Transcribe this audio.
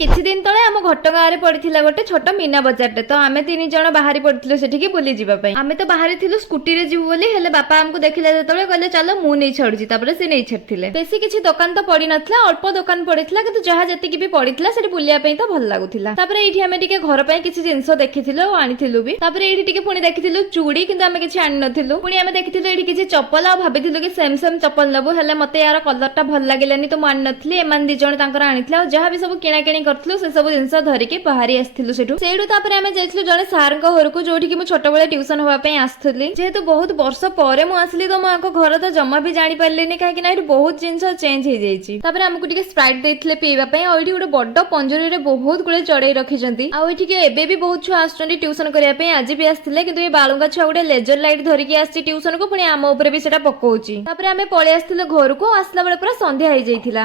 କିଛି ଦିନ ତଳେ ଆମ ଘଟଗାଁରେ ପଡିଥିଲା ଗୋଟେ ଛୋଟ ମୀନା ବଜାରଟେ। ତ ଆମେ 3 ଜଣ ବାହାରି ପଡିଥିଲୁ ସେଠିକି ବୁଲି ଯିବା ପାଇଁ। ଆମେ ତ ବାହାରି ଥିଲୁ ସ୍କୁଟିରେ ଯିବୁ ବୋଲି, ହେଲେ ବାପା ଆମକୁ ଦେଖିଲେ ଯେତେବେଳେ କହିଲେ ଚାଲ ମୁଁ ନେଇ ଛାଡୁଛି, ତାପରେ ସେ ନେଇ ଛାଡିଥିଲେ। ବେଶୀ କିଛି ଦୋକାନ ତ ପଡି ନଥିଲା, ଅଳ୍ପ ଦୋକାନ ପଡିଥିଲା, କିନ୍ତୁ ଯାହା ଯେତିକି ବି ପଡିଥିଲା ସେଠି ବୁଲିବା ପାଇଁ ତ ଭଲ ଲାଗୁଥିଲା। ତାପରେ ଏଇଠି ଆମେ ଟିକେ ଘର ପାଇଁ କିଛି ଜିନିଷ ଦେଖିଥିଲୁ ଆଉ ଆଣିଥିଲୁ ବି। ତାପରେ ଏଇଠି ଟିକେ ପୁଣି ଦେଖିଥିଲୁ ଚୁଡି, କିନ୍ତୁ ଆମେ କିଛି ଆଣି ନଥିଲୁ। ପୁଣି ଆମେ ଦେଖିଥିଲୁ ଏଇଠି କିଛି ଚପଲ ଆଉ ଭାବିଥିଲୁ କି ସେମ୍ ଚପଲ ନବୁ, ହେଲେ ମତେ ୟାର କଲରଟା ଭଲ ଲାଗିଲାନି ତ ମୁଁ ଆଣି ନଥିଲି। ଏମାନେ 2 ଜଣ ତାଙ୍କର ଆଣିଥିଲେ, ଆଉ ଯାହା ବି ସବୁ କିଣାକିଣି କରିଥିଲୁ ସେ ସବୁ ଜିନିଷ ଧରିକି ବାହାରି ଆସିଥିଲୁ ସେଇଠୁ। ତାପରେ ଆମେ ଯାଇଥିଲୁ ଜଣେ ସାର୍ଙ୍କ ଘରକୁ, ଯୋଉଠିକି ମୁଁ ଛୋଟବେଳେ ଟ୍ୟୁସନ ହବା ପାଇଁ ଆସିଥିଲି। ଯେହେତୁ ବହୁତ ବର୍ଷ ପରେ ମୁଁ ଆସିଲି ତ ମୁଁ ଆଙ୍କ ଘର ତ ଜମା ବି ଜାଣି ପାରିଲିନି, କାହିଁକି ନା ଏଠି ବହୁତ ଜିନିଷ ଚେଞ୍ଜ ହେଇଯାଇଛି। ତାପରେ ଆମକୁ ଟିକେ ସ୍ପ୍ରାଇଟ୍ ଦେଇଥିଲେ ପିଇବା ପାଇଁ, ଆଉ ଏଠି ଗୋଟେ ବଡ ପଞ୍ଜୁରୀରେ ବହୁତ ଗୁଡେ ଚଢେଇ ରଖିଛନ୍ତି। ଆଉ ଏଠିକି ଏବେ ବି ବହୁତ ଛୁଆ ଆସୁଛନ୍ତି ଟ୍ୟୁସନ କରିବା ପାଇଁ, ଆଜି ବି ଆସିଥିଲେ। କିନ୍ତୁ ଏ ବାଳୁଙ୍ଗା ଛୁଆ ଗୋଟେ ଲେଜର ଲାଇଟ୍ ଧରିକି ଆସିଛି ଟ୍ୟୁସନକୁ, ପୁଣି ଆମ ଉପରେ ବି ସେଟା ପକଉଛି। ତାପରେ ଆମେ ପଳେଇ ଆସିଥିଲୁ ଘରକୁ, ଆସିଲା ବେଳେ ପୁରା ସନ୍ଧ୍ୟା ହେଇଯାଇଥିଲା।